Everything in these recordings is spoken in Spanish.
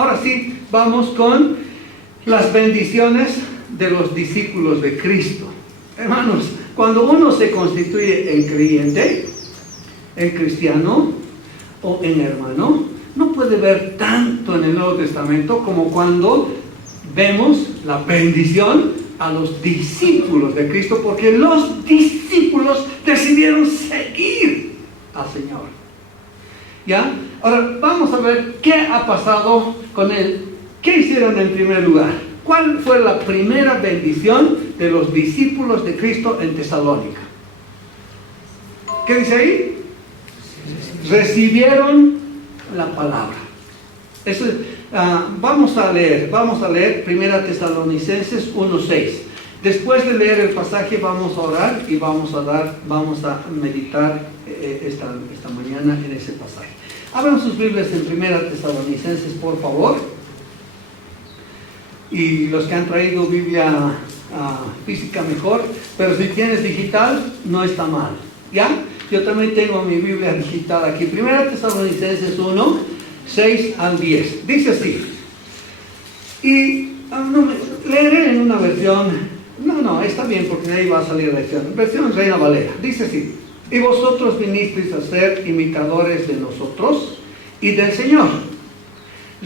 Ahora sí, vamos con las bendiciones de los discípulos de Cristo. Hermanos, cuando uno se constituye en creyente, en cristiano o en hermano, no puede ver tanto en el Nuevo Testamento como cuando vemos la bendición a los discípulos de Cristo, porque los discípulos decidieron seguir al Señor. ¿Ya? Ahora vamos a ver qué ha pasado con él. ¿Qué hicieron en primer lugar? ¿Cuál fue la primera bendición de los discípulos de Cristo en Tesalónica? ¿Qué dice ahí? Recibieron la palabra. Eso es, vamos a leer 1 Tesalonicenses 1:6. Después de leer el pasaje vamos a orar y vamos a meditar esta mañana en ese pasaje. Abran sus Biblias en 1 Tesalonicenses, por favor. Y los que han traído Biblia física mejor, pero si tienes digital no está mal, ¿ya? Yo también tengo mi Biblia digital aquí. 1 Tesalonicenses 1:6 al 10. Dice así. Y leeré en una versión. No, está bien porque de ahí va a salir la versión. Versión Reina Valera. Dice así. Y vosotros vinisteis a ser imitadores de nosotros y del Señor,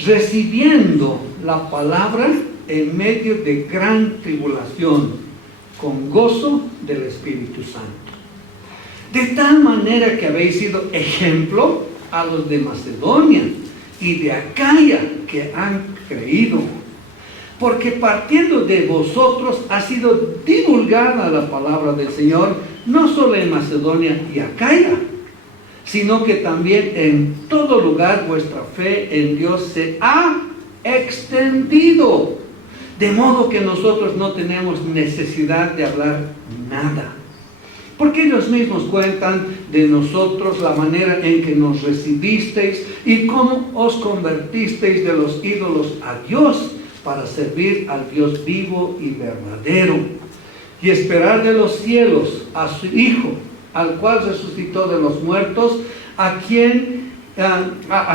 recibiendo la palabra en medio de gran tribulación, con gozo del Espíritu Santo. De tal manera que habéis sido ejemplo a los de Macedonia y de Acaya que han creído. Porque partiendo de vosotros ha sido divulgada la palabra del Señor, no solo en Macedonia y Acaya, sino que también en todo lugar vuestra fe en Dios se ha extendido. De modo que nosotros no tenemos necesidad de hablar nada. Porque ellos mismos cuentan de nosotros la manera en que nos recibisteis y cómo os convertisteis de los ídolos a Dios para servir al Dios vivo y verdadero y esperar de los cielos a su Hijo, al cual resucitó de los muertos, a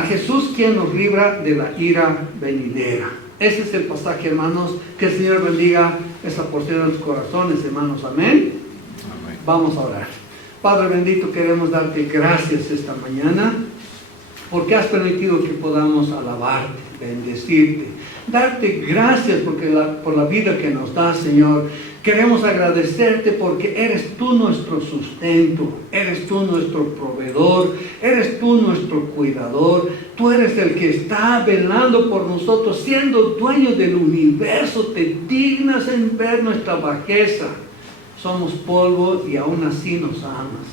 Jesús, quien nos libra de la ira venidera. Ese es el pasaje, hermanos. Que el Señor bendiga esa porción de los corazones, hermanos. Amén. Vamos a orar. Padre bendito, queremos darte gracias esta mañana porque has permitido que podamos alabarte, bendecirte, darte gracias por la vida que nos das, Señor. Queremos agradecerte porque eres tú nuestro sustento, eres tú nuestro proveedor, eres tú nuestro cuidador, tú eres el que está velando por nosotros, siendo dueño del universo, te dignas en ver nuestra bajeza. Somos polvo y aún así nos amas.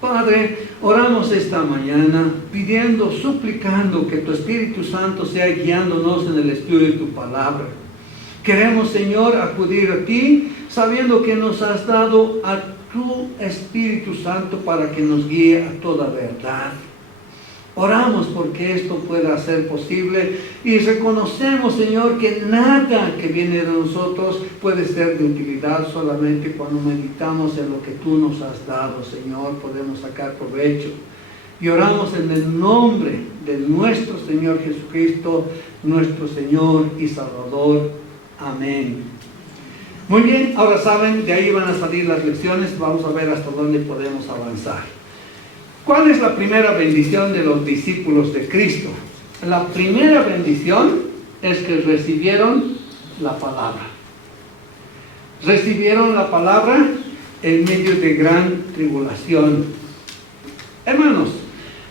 Padre, oramos esta mañana pidiendo, suplicando que tu Espíritu Santo sea guiándonos en el estudio de tu palabra. Queremos, Señor, acudir a ti sabiendo que nos has dado a tu Espíritu Santo para que nos guíe a toda verdad. Oramos porque esto pueda ser posible y reconocemos, Señor, que nada que viene de nosotros puede ser de utilidad. Solamente cuando meditamos en lo que tú nos has dado, Señor, podemos sacar provecho. Y oramos en el nombre de nuestro Señor Jesucristo, nuestro Señor y Salvador. Amén. Muy bien, ahora saben, de ahí van a salir las lecciones. Vamos a ver hasta dónde podemos avanzar. ¿Cuál es la primera bendición de los discípulos de Cristo? La primera bendición es que recibieron la palabra. Recibieron la palabra en medio de gran tribulación. Hermanos,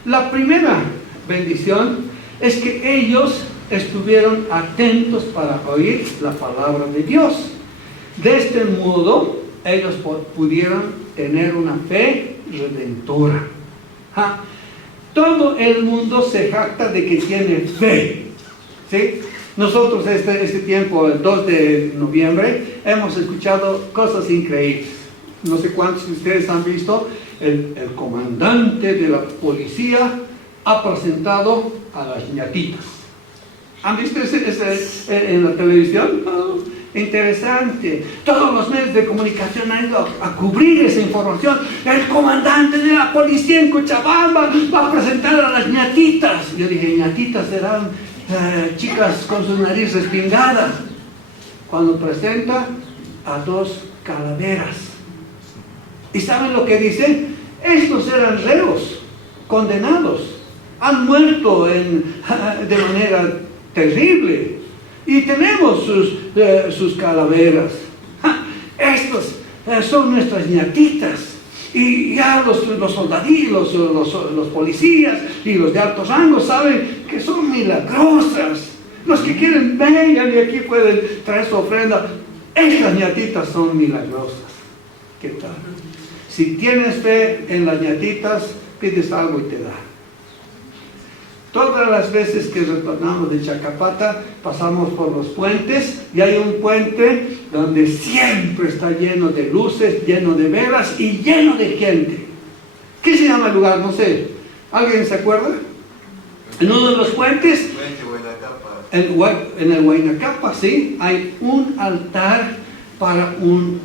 la primera bendición es que ellos estuvieron atentos para oír la palabra de Dios. De este modo, ellos pudieron tener una fe redentora. Todo el mundo se jacta de que tiene fe, ¿sí? Nosotros este tiempo, el 2 de noviembre, hemos escuchado cosas increíbles. No sé cuántos de ustedes han visto, el comandante de la policía ha presentado a las ñatitas. ¿Han visto ese en la televisión? Interesante. Todos los medios de comunicación han ido a cubrir esa información. El comandante de la policía en Cochabamba va a presentar a las ñatitas. Yo dije, ñatitas serán chicas con su nariz respingada, cuando presenta a dos calaveras. ¿Y saben lo que dice? Estos eran reos, condenados, han muerto de manera terrible, y tenemos sus calaveras. Estos son nuestras ñatitas. Y ya los soldadillos, los policías y los de altos rangos saben que son milagrosas. Los que quieren vengan y aquí pueden traer su ofrenda. Estas ñatitas son milagrosas. ¿Qué tal? Si tienes fe en las ñatitas, pides algo y te da. Todas las veces que retornamos de Chacapata, pasamos por los puentes, y hay un puente donde siempre está lleno de luces, lleno de velas y lleno de gente. ¿Qué se llama el lugar? No sé. ¿Alguien se acuerda? En uno de los puentes, en el Huaynacapa, sí, hay un altar para un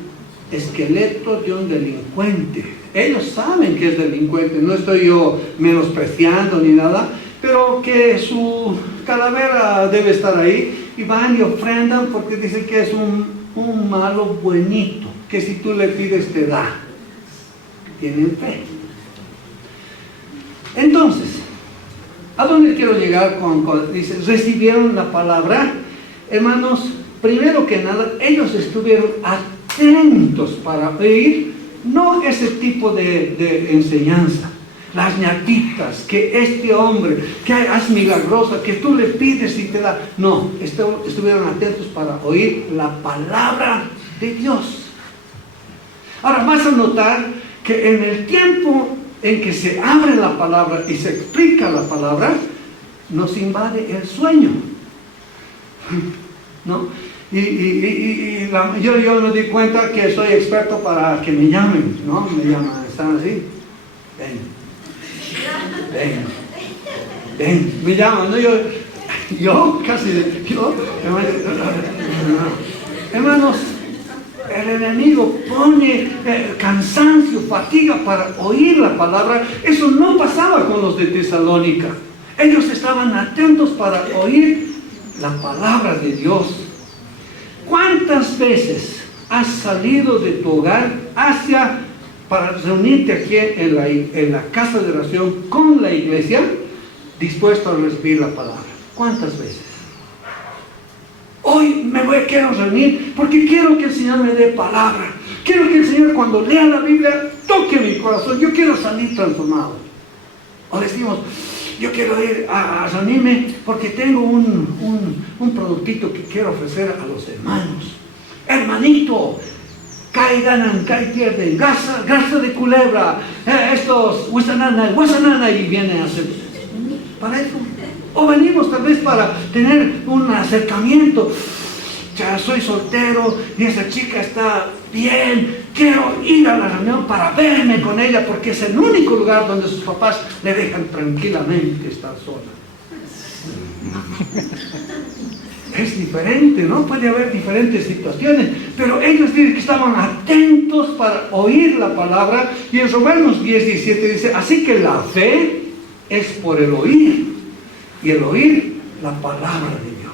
esqueleto de un delincuente. Ellos saben que es delincuente, no estoy yo menospreciando ni nada, pero que su calavera debe estar ahí, y van y ofrendan porque dicen que es un malo buenito, que si tú le pides te da. Tienen fe. Entonces, ¿a dónde quiero llegar dice, recibieron la palabra? Hermanos, primero que nada, ellos estuvieron atentos para oír, no ese tipo de enseñanza. Las ñatitas, que este hombre, que es milagrosa, que tú le pides y te da. No, estuvieron atentos para oír la palabra de Dios. Ahora vas a notar que en el tiempo en que se abre la palabra y se explica la palabra, nos invade el sueño, ¿no? Yo me di cuenta que soy experto para que me llamen, ¿no? Me llaman, están así, ven, me llaman, ¿no? Hermanos, el enemigo pone cansancio, fatiga para oír la palabra. Eso no pasaba con los de Tesalónica. Ellos estaban atentos para oír la palabra de Dios. ¿Cuántas veces has salido de tu hogar para reunirte aquí en la casa de oración con la iglesia, dispuesto a recibir la palabra? ¿Cuántas veces? Hoy quiero reunir porque quiero que el Señor me dé palabra. Quiero que el Señor, cuando lea la Biblia, toque mi corazón. Yo quiero salir transformado. O decimos, yo quiero ir a reunirme porque tengo un productito que quiero ofrecer a los hermanos. Hermanito, kai pierden, garza de culebra, estos, huesanana, y vienen a hacer para eso. O venimos tal vez para tener un acercamiento. Ya soy soltero y esa chica está bien, quiero ir a la reunión para verme con ella porque es el único lugar donde sus papás le dejan tranquilamente estar sola. Es diferente, ¿no? Puede haber diferentes situaciones, pero ellos dicen que estaban atentos para oír la palabra, y en Romanos 10:17 dice, así que la fe es por el oír, y el oír la palabra de Dios.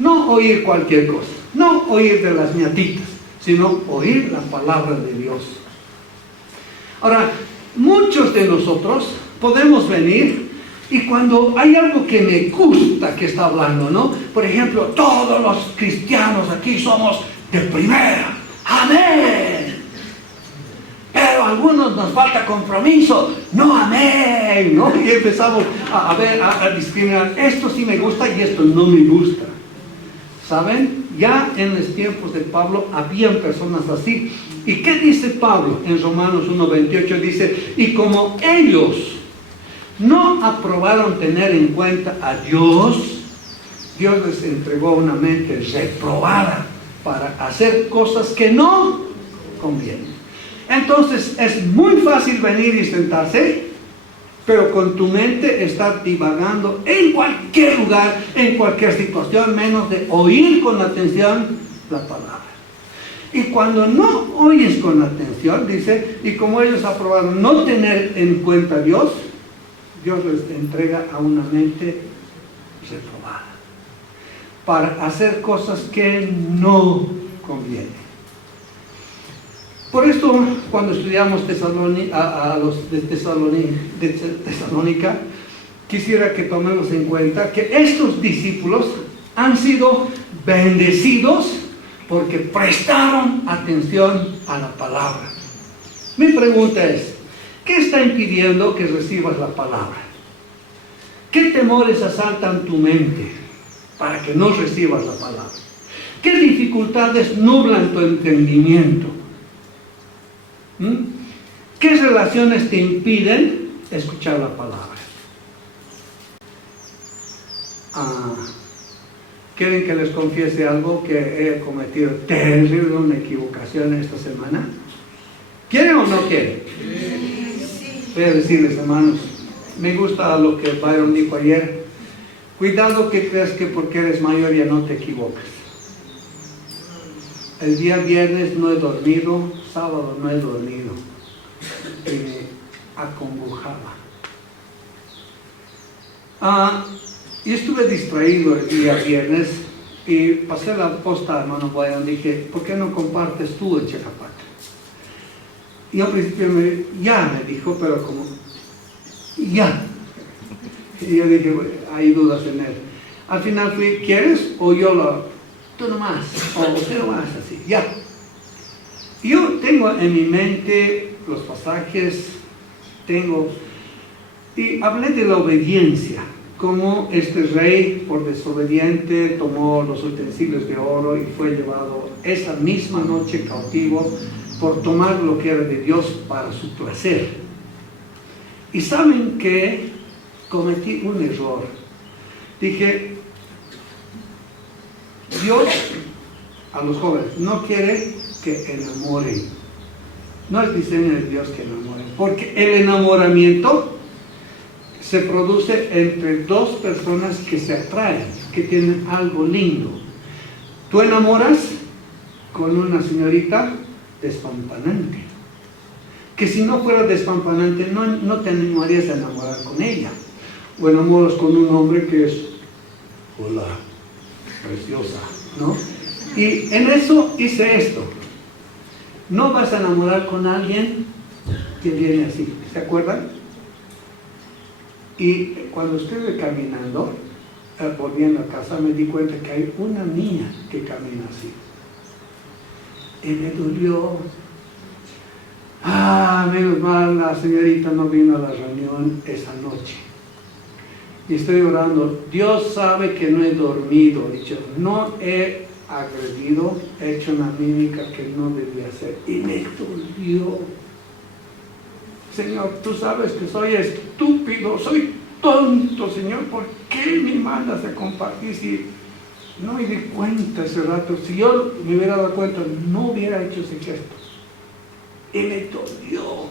No oír cualquier cosa, no oír de las ñatitas, sino oír la palabra de Dios. Ahora, muchos de nosotros podemos venir y cuando hay algo que me gusta que está hablando, ¿no? Por ejemplo, todos los cristianos aquí somos de primera. ¡Amén! Pero a algunos nos falta compromiso. ¡No, amén! ¿No? Y empezamos a discriminar. Esto sí me gusta y esto no me gusta. ¿Saben? Ya en los tiempos de Pablo habían personas así. ¿Y qué dice Pablo en Romanos 1:28? Dice, y como ellos no aprobaron tener en cuenta a Dios, Dios les entregó una mente reprobada para hacer cosas que no convienen. Entonces es muy fácil venir y sentarse, pero con tu mente estar divagando en cualquier lugar, en cualquier situación, menos de oír con atención la palabra. Y cuando no oyes con atención, dice, y como ellos aprobaron no tener en cuenta a Dios, Dios les entrega a una mente reprobada. para hacer cosas que no convienen. Por esto, cuando estudiamos a los de Tesalónica, quisiera que tomemos en cuenta que estos discípulos han sido bendecidos porque prestaron atención a la palabra. Mi pregunta es, ¿qué está impidiendo que recibas la palabra? ¿Qué temores asaltan tu mente para que no recibas la palabra? ¿Qué dificultades nublan tu entendimiento? ¿Qué relaciones te impiden escuchar la palabra? ¿Quieren que les confiese algo que he cometido terrible, una equivocación esta semana? ¿Quieren o no quieren? Sí. Voy a decirles, hermanos, me gusta lo que Byron dijo ayer. Cuidado que creas que porque eres mayor ya no te equivocas. El día viernes no he dormido, sábado no he dormido. Y me acongojaba. Y estuve distraído el día viernes y pasé la posta, hermano Byron, dije, ¿por qué no compartes tú el Chacapac? Y al principio me dijo, pero como, ya. Y yo dije, bueno, hay dudas en él. Al final fui, ¿quieres? O yo tú nomás, o usted nomás, así, ya. Yo tengo en mi mente los pasajes, y hablé de la obediencia. Como este rey, por desobediente, tomó los utensilios de oro y fue llevado esa misma noche cautivo por tomar lo que era de Dios para su placer. Y saben que cometí un error. Dije, Dios a los jóvenes no quiere que enamoren. No es diseño de Dios que enamoren, porque el enamoramiento se produce entre dos personas que se atraen, que tienen algo lindo. Tú enamoras con una señorita despampanante, que si no fuera despampanante no te animarías a enamorar con ella. O enamoras con un hombre que es, hola, preciosa, ¿no? Y en eso hice esto. No vas a enamorar con alguien que viene así, ¿se acuerdan? Y cuando estuve caminando, volviendo a casa, me di cuenta que hay una niña que camina así. Y me dolió. Menos mal, la señorita no vino a la reunión esa noche. Y estoy orando, Dios sabe que no he dormido, he dicho, no he agredido, he hecho una mímica que no debía hacer. Y me dolió. Señor, tú sabes que soy estúpido, soy tonto, Señor, ¿por qué me mandas a compartir si no me di cuenta ese rato? Si yo me hubiera dado cuenta, no hubiera hecho ese gesto. Y me dolió.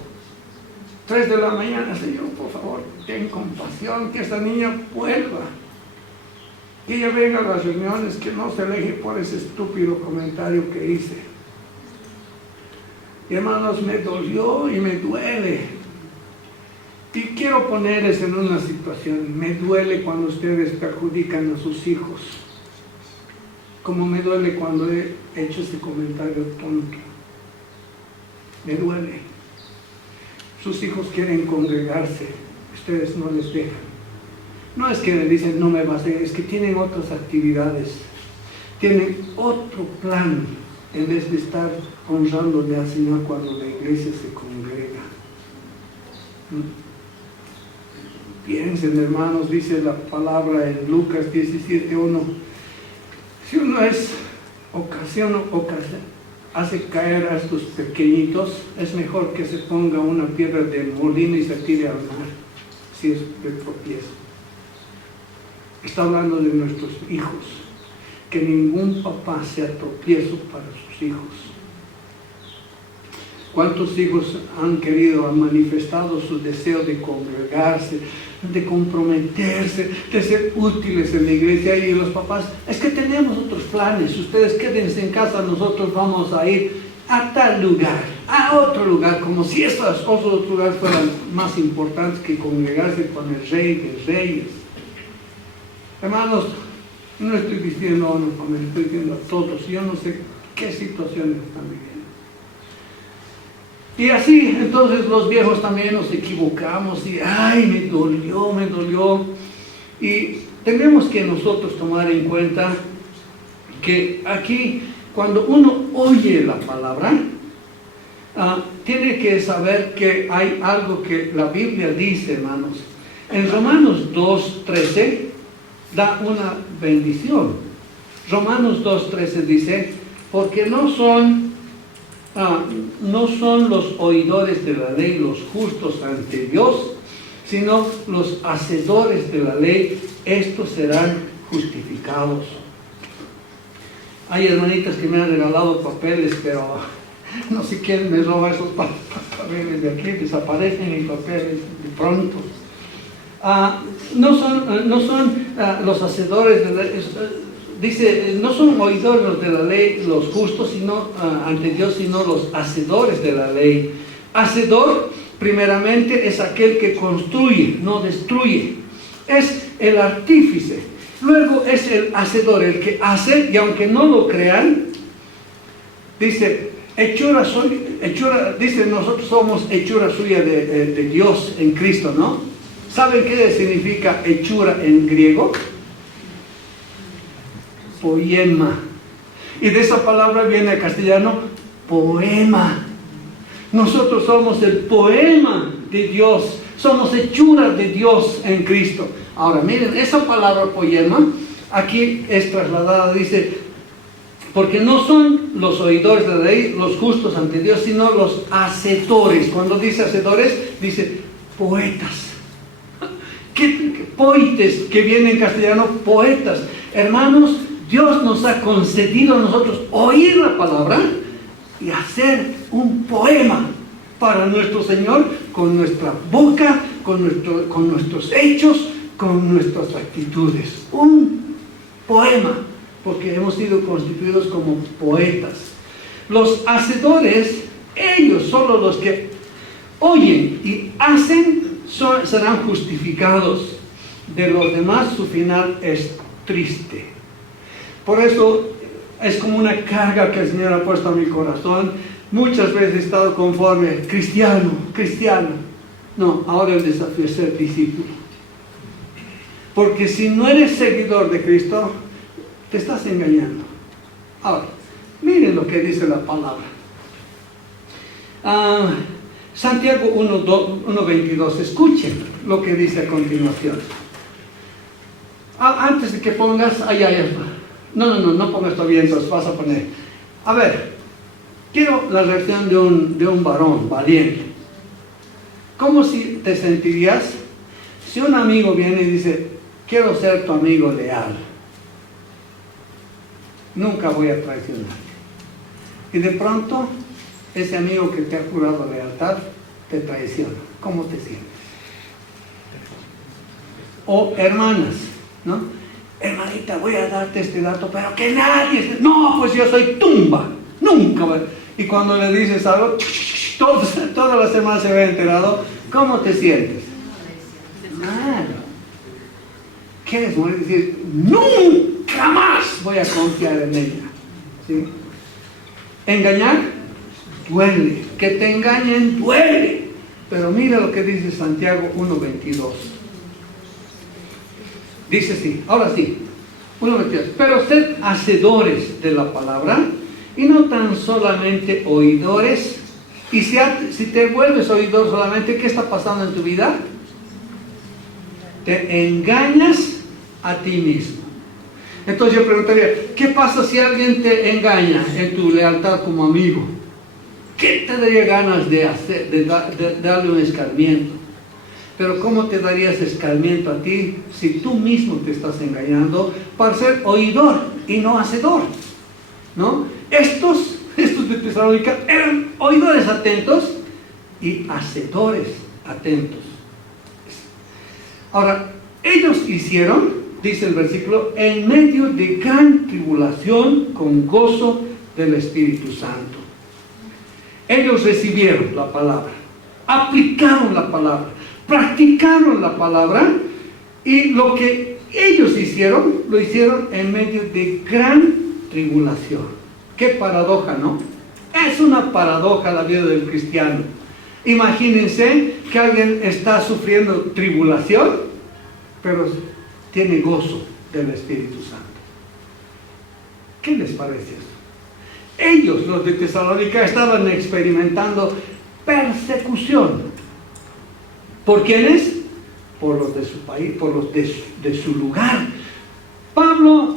3 de la mañana, Señor, por favor, ten compasión, que esta niña vuelva. Que ella venga a las reuniones, que no se aleje por ese estúpido comentario que hice. Y hermanos, me dolió y me duele. Y quiero ponerles en una situación. Me duele cuando ustedes perjudican a sus hijos. Como me duele cuando he hecho ese comentario tonto. Me duele. Sus hijos quieren congregarse. Ustedes no les dejan. No es que le dicen no me vas a ir, es que tienen otras actividades. Tienen otro plan. En vez de estar honrándole al Señor cuando la iglesia se congrega. Piensen, hermanos, dice la palabra en Lucas 17:1. Si uno hace caer a estos pequeñitos, es mejor que se ponga una piedra de molino y se tire al mar, si es de tropiezo. Está hablando de nuestros hijos. Que ningún papá sea tropiezo para sus hijos. ¿Cuántos hijos han manifestado su deseo de congregarse, de comprometerse, de ser útiles en la iglesia? Y los papás, es que tenemos otros planes, ustedes quédense en casa, nosotros vamos a ir a tal lugar, a otro lugar, como si esos otros lugares fueran más importantes que congregarse con el Rey de Reyes. Hermanos, No estoy diciendo a una familia, estoy diciendo a todos. Yo no sé qué situaciones están viviendo. Y así, entonces los viejos también nos equivocamos y, ay, me dolió. Y tenemos que nosotros tomar en cuenta que aquí, cuando uno oye la palabra, tiene que saber que hay algo que la Biblia dice, hermanos. En Romanos 2:13 da una bendición. Romanos 2:13 dice, porque no son los oidores de la ley los justos ante Dios, sino los hacedores de la ley, estos serán justificados. Hay hermanitas que me han regalado papeles, pero no sé quién me roba esos papeles de aquí, desaparecen mis papeles de pronto. No son los hacedores de la ley, dice, no son oidores de la ley los justos sino ante Dios, sino los hacedores de la ley. Hacedor, primeramente, es aquel que construye, no destruye. Es el artífice. Luego es el hacedor, el que hace, y aunque no lo crean, dice, dice, nosotros somos hechura suya de Dios en Cristo, ¿no? ¿Saben qué significa hechura en griego? Poema. Y de esa palabra viene al castellano poema. Nosotros somos el poema de Dios, somos hechura de Dios en Cristo. Ahora miren, esa palabra poema aquí es trasladada, dice, porque no son los oidores de la ley los justos ante Dios, sino los hacedores. Cuando dice hacedores, dice poetas. Poetes, que viene en castellano, poetas. Hermanos, Dios nos ha concedido a nosotros oír la palabra y hacer un poema para nuestro Señor con nuestra boca, con nuestros hechos, con nuestras actitudes. Un poema, porque hemos sido constituidos como poetas. Los hacedores, ellos solo los que oyen y hacen, serán justificados. De los demás su final es triste. Por eso es como una carga que el Señor ha puesto a mi corazón. Muchas veces he estado conforme, cristiano. No, ahora el desafío es ser discípulo. Porque si no eres seguidor de Cristo, te estás engañando. Ahora, miren lo que dice la palabra. Santiago 1:22, escuchen lo que dice a continuación. Antes de que pongas, no pongas todavía, entonces vas a poner. A ver, quiero la reacción de un varón valiente. ¿Cómo si te sentirías si un amigo viene y dice, quiero ser tu amigo leal? Nunca voy a traicionarte. Y de pronto, ese amigo que te ha jurado lealtad, te traiciona. ¿Cómo te sientes? O hermanas, ¿no? Hermanita, voy a darte este dato, pero que nadie... No, pues yo soy tumba. Nunca. Y cuando le dices algo, toda la semana se ve enterado. ¿Cómo te sientes? Nada. ¿Qué es? Voy a decir, nunca más voy a confiar en ella. ¿Sí? Engañar duele. Que te engañen duele. Pero mira lo que dice Santiago 1:22. Dice así, ahora sí, 1:22. Pero sed hacedores de la palabra y no tan solamente oidores. Y si te vuelves oidor solamente, ¿qué está pasando en tu vida? Te engañas a ti mismo. Entonces yo preguntaría, ¿qué pasa si alguien te engaña en tu lealtad como amigo? ¿Qué te daría ganas de hacer, de darle un escarmiento? Pero ¿cómo te darías escarmiento a ti si tú mismo te estás engañando para ser oidor y no hacedor? ¿No? Estos de Tesalónica eran oidores atentos y hacedores atentos. Ahora, ellos hicieron, dice el versículo, en medio de gran tribulación con gozo del Espíritu Santo. Ellos recibieron la palabra, aplicaron la palabra, practicaron la palabra, y lo que ellos lo hicieron en medio de gran tribulación. Qué paradoja, ¿no? Es una paradoja la vida del cristiano. Imagínense que alguien está sufriendo tribulación, pero tiene gozo del Espíritu Santo. ¿Qué les parece esto? Ellos, los de Tesalónica, estaban experimentando persecución. ¿Por quiénes? Por los de su país, por los de su lugar. Pablo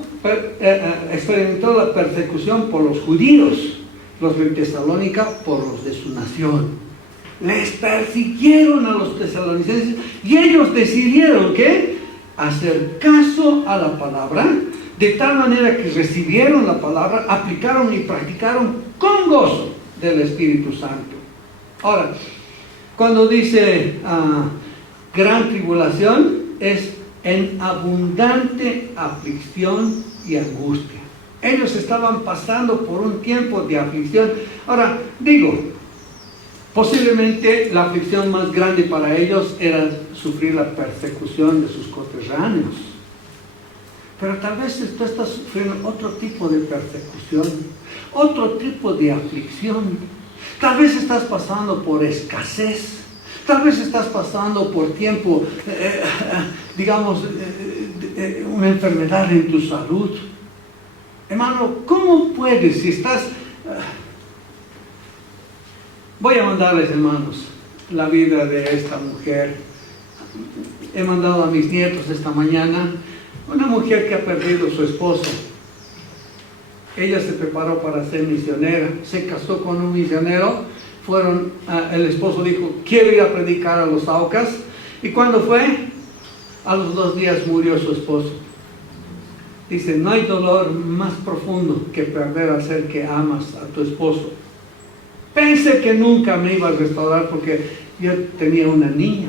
experimentó la persecución por los judíos, los de Tesalónica por los de su nación. Les persiguieron a los tesalonicenses y ellos decidieron ¿qué? Hacer caso a la palabra, de tal manera que recibieron la palabra, aplicaron y practicaron con gozo del Espíritu Santo. Ahora, cuando dice gran tribulación, es en abundante aflicción y angustia. Ellos estaban pasando por un tiempo de aflicción. Ahora, digo, posiblemente la aflicción más grande para ellos era sufrir la persecución de sus coterráneos. Pero tal vez tú estás sufriendo otro tipo de persecución, otro tipo de aflicción. Tal vez estás pasando por escasez. Tal vez estás pasando por tiempo, una enfermedad en tu salud. Hermano, ¿cómo puedes si estás... Voy a mandarles, hermanos, la vida de esta mujer. He mandado a mis nietos esta mañana una mujer que ha perdido a su esposo. Ella se preparó para ser misionera, se casó con un misionero. El esposo dijo, quiero ir a predicar a los Aucas. ¿Y cuándo fue? A los 2 días murió su esposo. Dice, no hay dolor más profundo que perder al ser que amas a tu esposo. Pensé que nunca me iba a restaurar porque yo tenía una niña.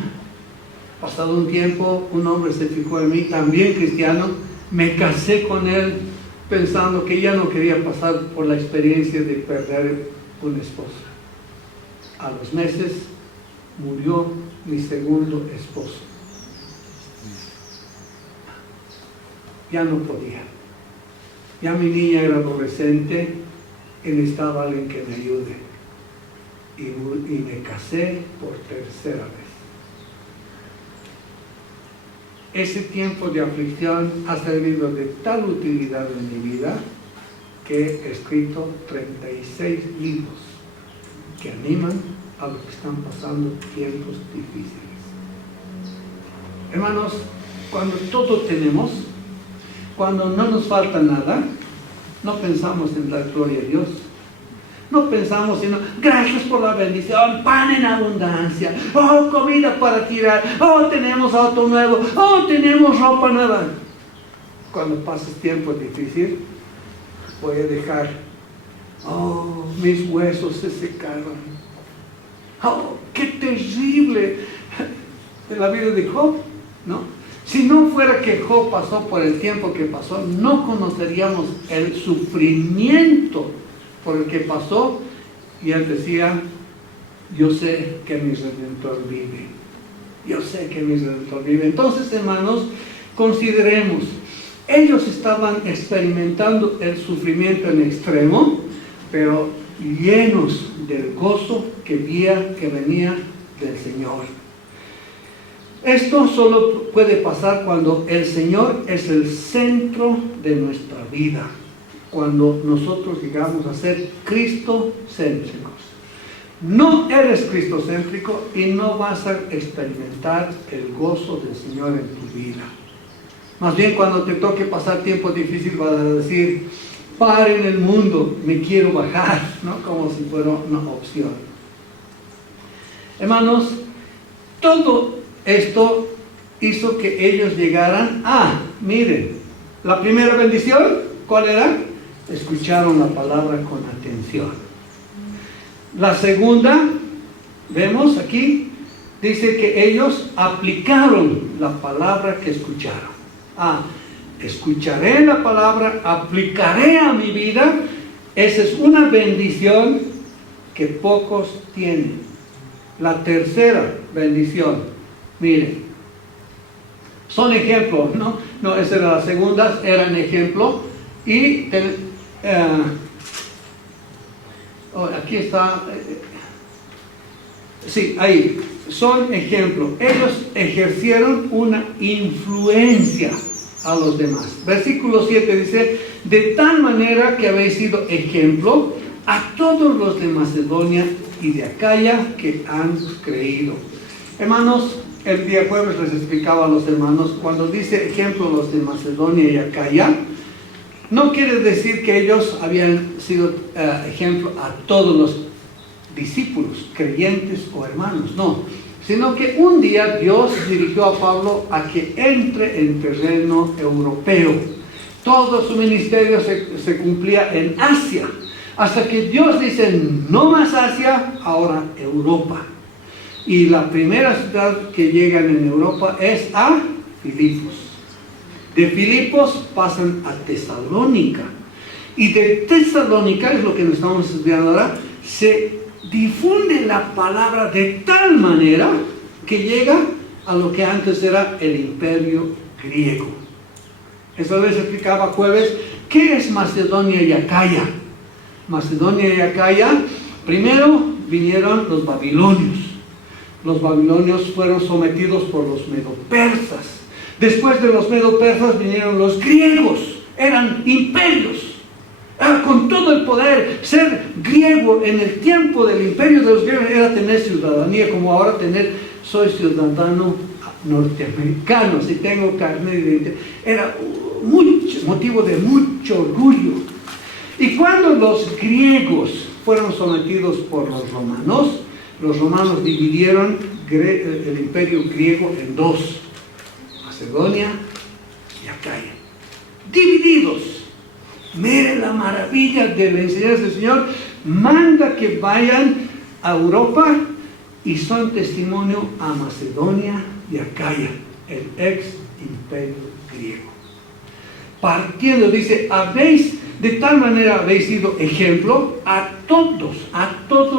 Pasado un tiempo, un hombre se fijó en mí, también cristiano. Me casé con él pensando que ya no quería pasar por la experiencia de perder un esposo. A los meses murió mi segundo esposo. Ya no podía. Ya mi niña era adolescente y necesitaba a alguien que me ayude. Y me casé por tercera vez. Ese tiempo de aflicción ha servido de tal utilidad en mi vida que he escrito 36 libros que animan a los que están pasando tiempos difíciles. Hermanos, cuando todo tenemos, cuando no nos falta nada, no pensamos en dar gloria a Dios. No pensamos sino, gracias por la bendición, pan en abundancia, oh, comida para tirar, oh, tenemos auto nuevo, oh, tenemos ropa nueva. Cuando pases tiempo difícil, voy a dejar, oh, mis huesos se secaron. Oh, qué terrible la vida de Job, ¿no? Si no fuera que Job pasó por el tiempo que pasó, no conoceríamos el sufrimiento por el que pasó, y él decía, yo sé que mi Redentor vive. Yo sé que mi Redentor vive. Entonces, hermanos, consideremos, ellos estaban experimentando el sufrimiento en extremo, pero llenos del gozo que venía del Señor. Esto solo puede pasar cuando el Señor es el centro de nuestra vida. Cuando nosotros llegamos a ser cristocéntricos. No eres cristocéntrico y no vas a experimentar el gozo del Señor en tu vida. Más bien cuando te toque pasar tiempo difícil vas a decir, paren el mundo, me quiero bajar, ¿no? Como si fuera una opción. Hermanos, todo esto hizo que ellos llegaran a, miren, la primera bendición, ¿cuál era? Escucharon la palabra con atención. La segunda, vemos aquí, dice que ellos aplicaron la palabra que escucharon. Escucharé la palabra, aplicaré a mi vida. Esa es una bendición que pocos tienen. La tercera bendición, miren, son ejemplos, ¿no? No, esa era la segunda, eran ejemplo. Y aquí está, sí, ahí, son ejemplo. Ellos ejercieron una influencia a los demás. Versículo 7 dice, de tal manera que habéis sido ejemplo a todos los de Macedonia y de Acaya que han creído. Hermanos, el día jueves les explicaba a los hermanos, cuando dice ejemplo los de Macedonia y Acaya, no quiere decir que ellos habían sido ejemplo a todos los discípulos, creyentes o hermanos, no, sino que un día Dios dirigió a Pablo a que entre en terreno europeo. Todo su ministerio se cumplía en Asia, hasta que Dios dice, no más Asia, ahora Europa. Y la primera ciudad que llegan en Europa es a Filipos. De Filipos pasan a Tesalónica. Y de Tesalónica, es lo que nos estamos estudiando ahora, se difunde la palabra de tal manera que llega a lo que antes era el imperio griego. Esa vez explicaba jueves, ¿qué es Macedonia y Acaya? Macedonia y Acaya, primero vinieron los babilonios. Los babilonios fueron sometidos por los medo-persas. Después de los medo-persas vinieron los griegos, eran imperios. Con todo el poder, ser griego en el tiempo del imperio de los griegos era tener ciudadanía, como ahora soy ciudadano norteamericano, si tengo carnet de identidad. Era motivo de mucho orgullo. Y cuando los griegos fueron sometidos por los romanos dividieron el imperio griego en dos, Macedonia y Acaya. Divididos. Miren la maravilla de la enseñanza del Señor. Manda que vayan a Europa y son testimonio a Macedonia y Acaya, el ex imperio griego. Partiendo, dice, de tal manera habéis sido ejemplo a todos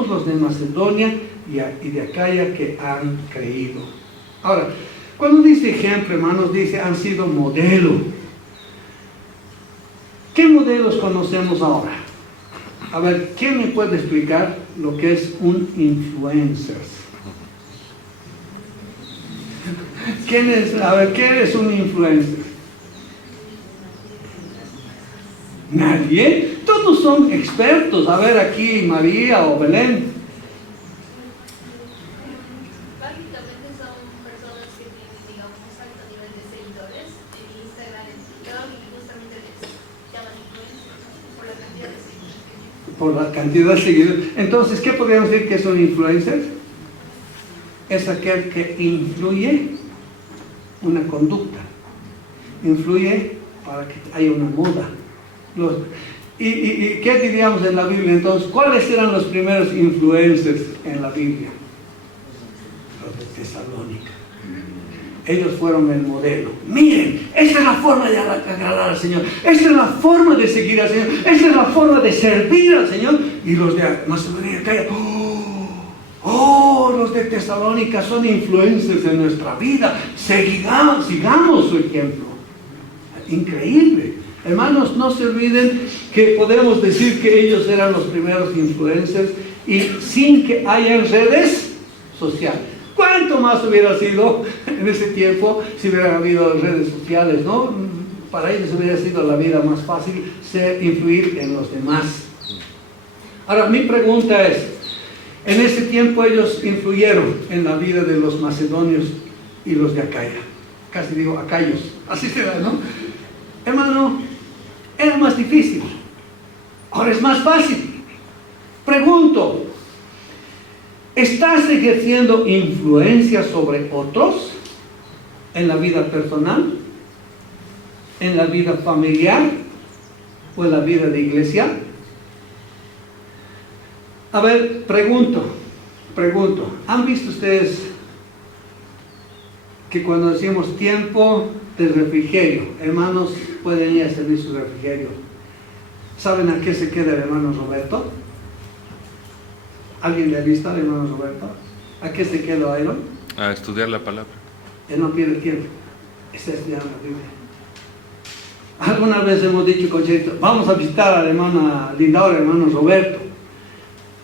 los de Macedonia y de Acaya que han creído. Ahora, cuando dice ejemplo, hermanos, dice han sido modelo. ¿Qué modelos conocemos ahora? A ver, ¿quién me puede explicar lo que es un influencer? ¿Qué es un influencer? ¿Nadie? Todos son expertos. A ver, aquí María o Belén. Básicamente son personas que tienen, digamos, un alto nivel de seguidores en Instagram, en TikTok, y justamente les llaman influencers por la cantidad de seguidores. Por la cantidad de seguidores. Entonces, ¿qué podríamos decir que son influencers? Es aquel que influye una conducta, influye para que haya una moda. ¿Y qué diríamos en la Biblia entonces? ¿Cuáles eran los primeros influencers en la Biblia? Los de Tesalónica. Ellos fueron el modelo. Miren, esta es la forma de agradar al Señor, esta es la forma de seguir al Señor, esta es la forma de servir al Señor. Y los de Macedonia, los de Tesalónica son influencers en nuestra vida. Sigamos su ejemplo. Increíble. Hermanos, no se olviden que podemos decir que ellos eran los primeros influencers y sin que hayan redes sociales. ¿Cuánto más hubiera sido en ese tiempo si hubieran habido redes sociales, no? Para ellos hubiera sido la vida más fácil influir en los demás. Ahora, mi pregunta es, en ese tiempo ellos influyeron en la vida de los macedonios y los de Acaya. Casi digo acayos, así se da, ¿no? Hermano, era más difícil. Ahora es más fácil. Pregunto, ¿estás ejerciendo influencia sobre otros en la vida personal, en la vida familiar o en la vida de iglesia? A ver, pregunto, ¿han visto ustedes que cuando decimos tiempo de refrigerio, hermanos pueden ir a servir su refrigerio, ¿saben a qué se queda el hermano Roberto? ¿Alguien le ha visto al hermano Roberto? ¿A qué se queda Iron? A estudiar la palabra. Él no pierde tiempo, está estudiando la Biblia. Alguna vez hemos dicho, Conchita, vamos a visitar a la hermana Linda, al hermano Roberto.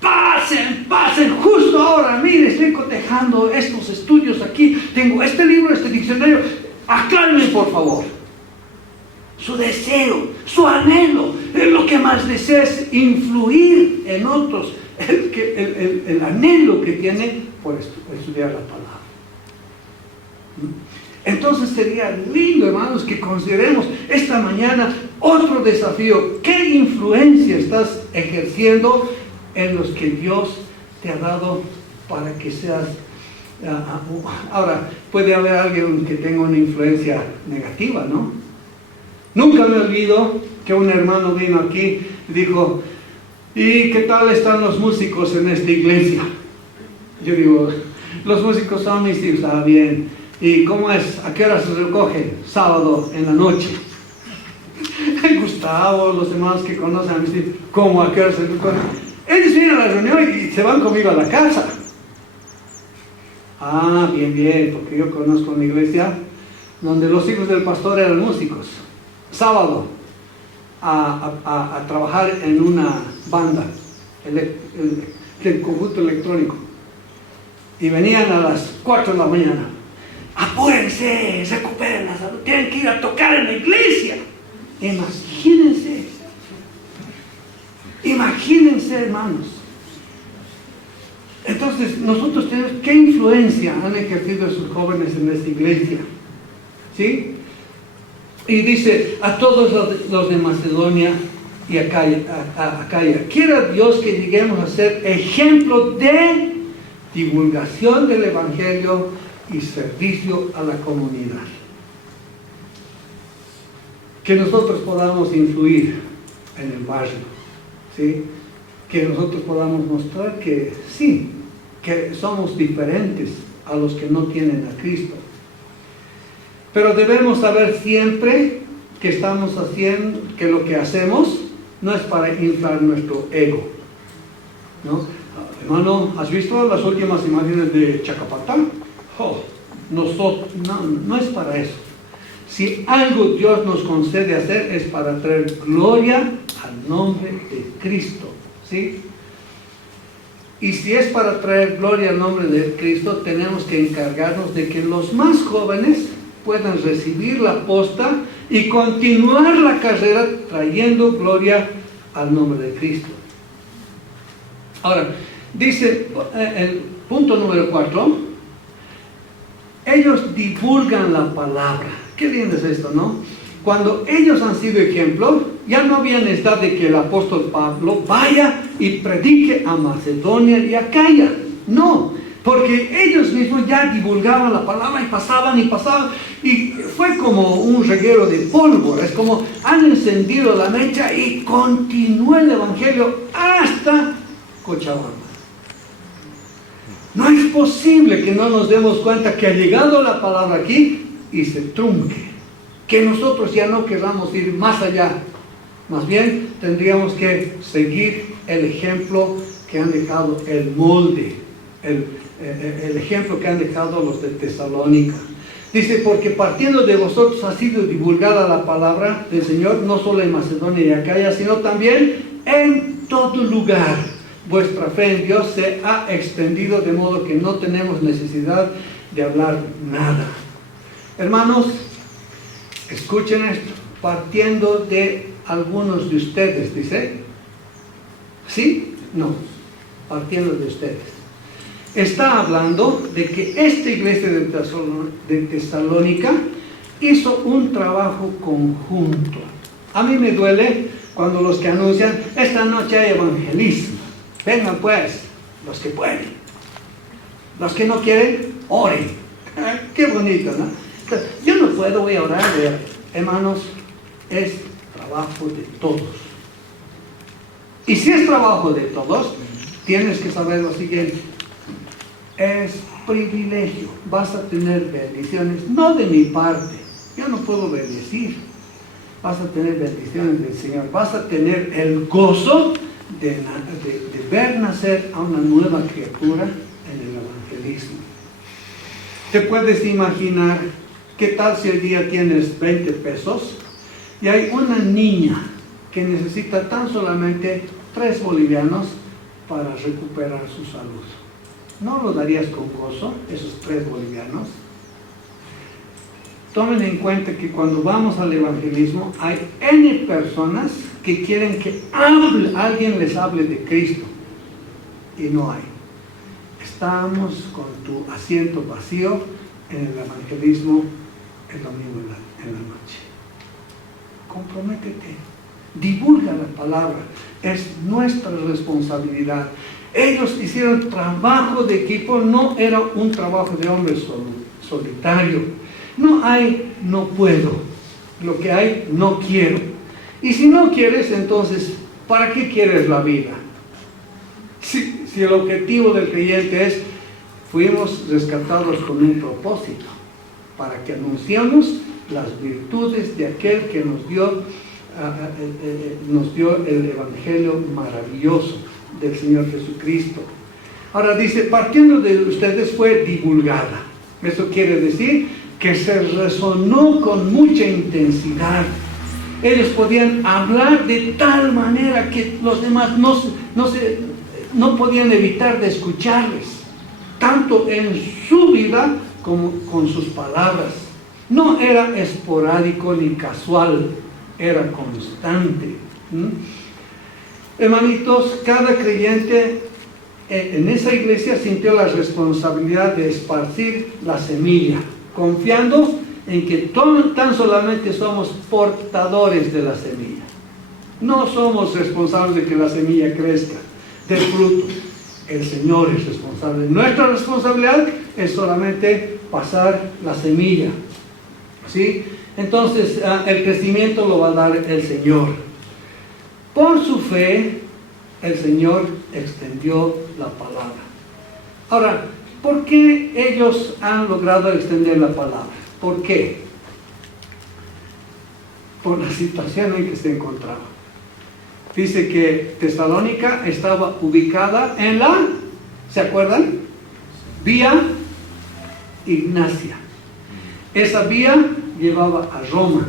Pasen, pasen, justo ahora, mire, estoy cotejando estos estudios aquí, tengo este libro, este diccionario, aclárenme por favor. Su deseo, su anhelo, lo que más desea es influir en otros, el anhelo que tiene por estudiar la palabra. Entonces sería lindo, hermanos, que consideremos esta mañana otro desafío. ¿Qué influencia estás ejerciendo en los que Dios te ha dado para que seas? Ahora, puede haber alguien que tenga una influencia negativa, ¿no? Nunca me olvido que un hermano vino aquí y dijo, ¿y qué tal están los músicos en esta iglesia? Yo digo, los músicos son mis hijos. Ah, bien. ¿Y cómo es? ¿A qué hora se recogen? Sábado en la noche. Gustavo, los hermanos que conocen a mis hijos, ¿cómo a qué hora se recogen? Ellos vienen a la reunión y se van conmigo a la casa. Ah, bien, bien, porque yo conozco una iglesia donde los hijos del pastor eran músicos. Sábado, a trabajar en una banda, el conjunto electrónico. Y venían a las 4 de la mañana. Apúrense, recuperen la salud, tienen que ir a tocar en la iglesia. Imagínense, hermanos. Entonces, nosotros tenemos, ¿qué influencia han ejercido esos jóvenes en esta iglesia? ¿Sí? Y dice, a todos los de Macedonia y Acaya, quiera Dios que lleguemos a ser ejemplo de divulgación del Evangelio y servicio a la comunidad. Que nosotros podamos influir en el barrio, ¿sí? Que nosotros podamos mostrar que sí, que somos diferentes a los que no tienen a Cristo. Pero debemos saber siempre que estamos haciendo, que lo que hacemos no es para inflar nuestro ego, ¿no? Hermano, ¿has visto las últimas imágenes de Chacapatán? Oh, no es para eso. Si algo Dios nos concede hacer es para traer gloria al nombre de Cristo, ¿sí? Y si es para traer gloria al nombre de Cristo, tenemos que encargarnos de que los más jóvenes puedan recibir la posta y continuar la carrera trayendo gloria al nombre de Cristo. Ahora, dice el punto número 4, ellos divulgan la palabra. Qué lindo es esto, ¿no? Cuando ellos han sido ejemplo, ya no había necesidad de que el apóstol Pablo vaya y predique a Macedonia y a Acaya. No, porque ellos mismos ya divulgaban la palabra y pasaban, y fue como un reguero de pólvora. Es como han encendido la mecha y continúa el evangelio hasta Cochabamba. No es posible que no nos demos cuenta que ha llegado la palabra aquí y se trunque, que nosotros ya no queramos ir más allá. Más bien tendríamos que seguir el ejemplo que han dejado, el molde, el ejemplo que han dejado los de Tesalónica. Dice, porque partiendo de vosotros ha sido divulgada la palabra del Señor, no solo en Macedonia y Acaya, sino también en todo lugar. Vuestra fe en Dios se ha extendido de modo que no tenemos necesidad de hablar nada. Hermanos, escuchen esto, partiendo de algunos de ustedes, dice, ¿sí? No, partiendo de ustedes. Está hablando de que esta iglesia de Tesalónica hizo un trabajo conjunto. A mí me duele cuando los que anuncian, esta noche hay evangelismo. Vengan pues, los que pueden. Los que no quieren, oren. Qué bonito, ¿no? Yo no puedo, voy a orar. Hermanos, es trabajo de todos. Y si es trabajo de todos, tienes que saber lo siguiente. Es privilegio. Vas a tener bendiciones, no de mi parte. Yo no puedo bendecir. Vas a tener bendiciones del Señor. Vas a tener el gozo de ver nacer a una nueva criatura en el evangelismo. ¿Te puedes imaginar qué tal si el día tienes 20 pesos y hay una niña que necesita tan solamente 3 bolivianos para recuperar su salud. ¿No lo darías con gozo, esos 3 bolivianos? Tomen en cuenta que cuando vamos al evangelismo hay N personas que quieren que alguien les hable de Cristo y no hay. Estamos con tu asiento vacío en el evangelismo el domingo en la noche. Comprométete, divulga la palabra, es nuestra responsabilidad. Ellos hicieron trabajo de equipo, no era un trabajo de hombre solitario. No hay no puedo, lo que hay no quiero. Y si no quieres, entonces, ¿para qué quieres la vida? Si el objetivo del creyente es, fuimos rescatados con un propósito, para que anunciamos las virtudes de aquel que nos dio el evangelio maravilloso del Señor Jesucristo. Ahora dice, partiendo de ustedes fue divulgada. Eso quiere decir que se resonó con mucha intensidad. Ellos podían hablar de tal manera que los demás no podían evitar de escucharles, tanto en su vida como con sus palabras. No era esporádico ni casual, era constante. Hermanitos, cada creyente en esa iglesia sintió la responsabilidad de esparcir la semilla, confiando en que tan solamente somos portadores de la semilla. No somos responsables de que la semilla crezca, del fruto. El Señor es responsable. Nuestra responsabilidad es solamente pasar la semilla, ¿sí? Entonces, el crecimiento lo va a dar el Señor. Por su fe, el Señor extendió la palabra. Ahora, ¿por qué ellos han logrado extender la palabra? ¿Por qué? Por la situación en que se encontraba. Dice que Tesalónica estaba ubicada en la, ¿se acuerdan? Vía Ignacia. Esa vía llevaba a Roma.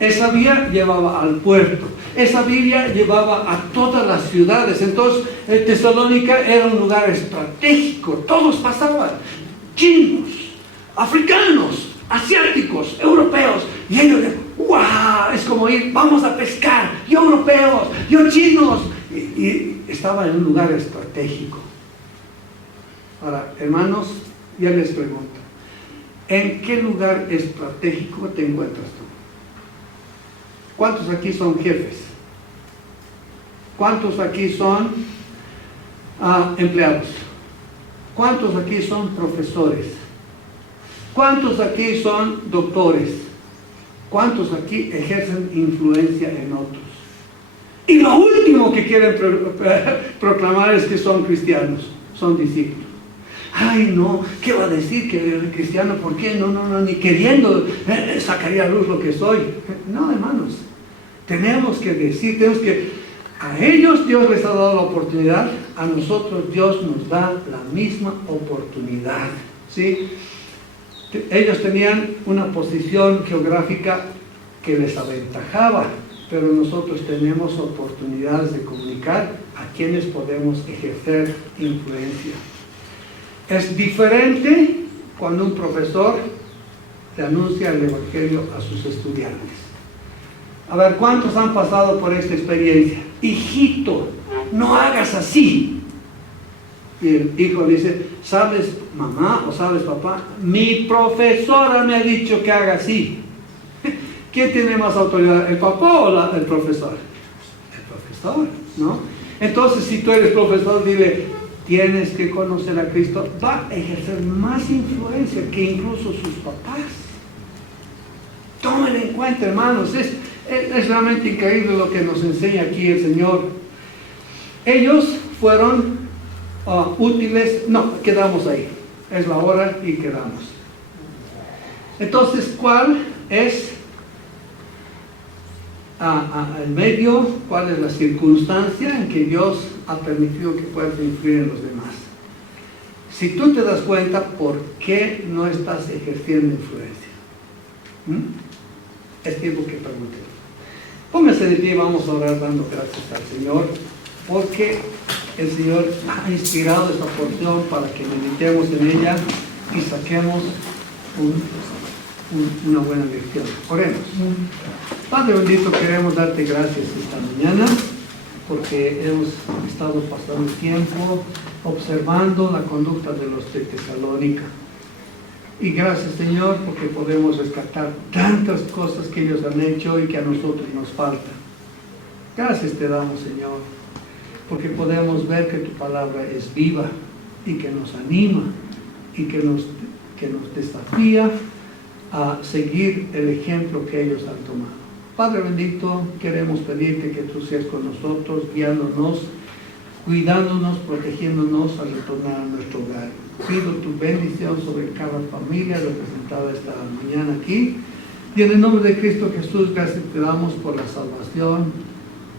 Esa vía llevaba al puerto. Esa vía llevaba a todas las ciudades. Entonces, Tesalónica era un lugar estratégico. Todos pasaban. Chinos, africanos, asiáticos, europeos. Y ellos decían, ¡guau! Es como ir, vamos a pescar. Yo europeos, yo chinos. Y estaba en un lugar estratégico. Ahora, hermanos, ya les pregunto, ¿en qué lugar estratégico te encuentras tú? ¿Cuántos aquí son jefes? ¿Cuántos aquí son empleados? ¿Cuántos aquí son profesores? ¿Cuántos aquí son doctores? ¿Cuántos aquí ejercen influencia en otros? Y lo último que quieren proclamar es que son cristianos, son discípulos. Ay, no, ¿qué va a decir que el cristiano? ¿Por qué? No, ni queriendo sacaría a luz lo que soy. No, hermanos, tenemos que decir, a ellos Dios les ha dado la oportunidad, a nosotros Dios nos da la misma oportunidad, ¿sí? Ellos tenían una posición geográfica que les aventajaba, pero nosotros tenemos oportunidades de comunicar a quienes podemos ejercer influencia. Es diferente cuando un profesor le anuncia el evangelio a sus estudiantes. A ver, ¿cuántos han pasado por esta experiencia? Hijito, no hagas así. Y el hijo dice, ¿sabes mamá o sabes papá? Mi profesora me ha dicho que haga así. ¿Quién tiene más autoridad, el papá o el profesor? El profesor, ¿no? Entonces, si tú eres profesor, dile, tienes que conocer a Cristo, va a ejercer más influencia que incluso sus papás. Tómenlo en cuenta, hermanos, es realmente increíble lo que nos enseña aquí el Señor. Ellos fueron útiles, no, quedamos ahí, es la hora y quedamos. Entonces, ¿cuál es el medio, cuál es la circunstancia en que Dios ha permitido que puedas influir en los demás? Si tú te das cuenta, ¿por qué no estás ejerciendo influencia? Es tiempo que preguntes. Póngase de pie, vamos a orar dando gracias al Señor, porque el Señor ha inspirado esta porción para que meditemos en ella y saquemos una buena lección. Oremos. Padre bendito, queremos darte gracias esta mañana, porque hemos estado pasando tiempo observando la conducta de los de Tesalónica. Y gracias, Señor, porque podemos rescatar tantas cosas que ellos han hecho y que a nosotros nos faltan. Gracias te damos, Señor, porque podemos ver que tu palabra es viva y que nos anima y que nos desafía a seguir el ejemplo que ellos han tomado. Padre bendito, queremos pedirte que tú seas con nosotros, guiándonos, cuidándonos, protegiéndonos al retornar a nuestro hogar. Pido tu bendición sobre cada familia representada esta mañana aquí. Y en el nombre de Cristo Jesús, gracias te damos por la salvación,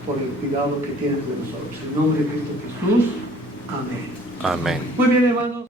por el cuidado que tienes de nosotros. En el nombre de Cristo Jesús. Amén. Amén. Muy bien, hermanos.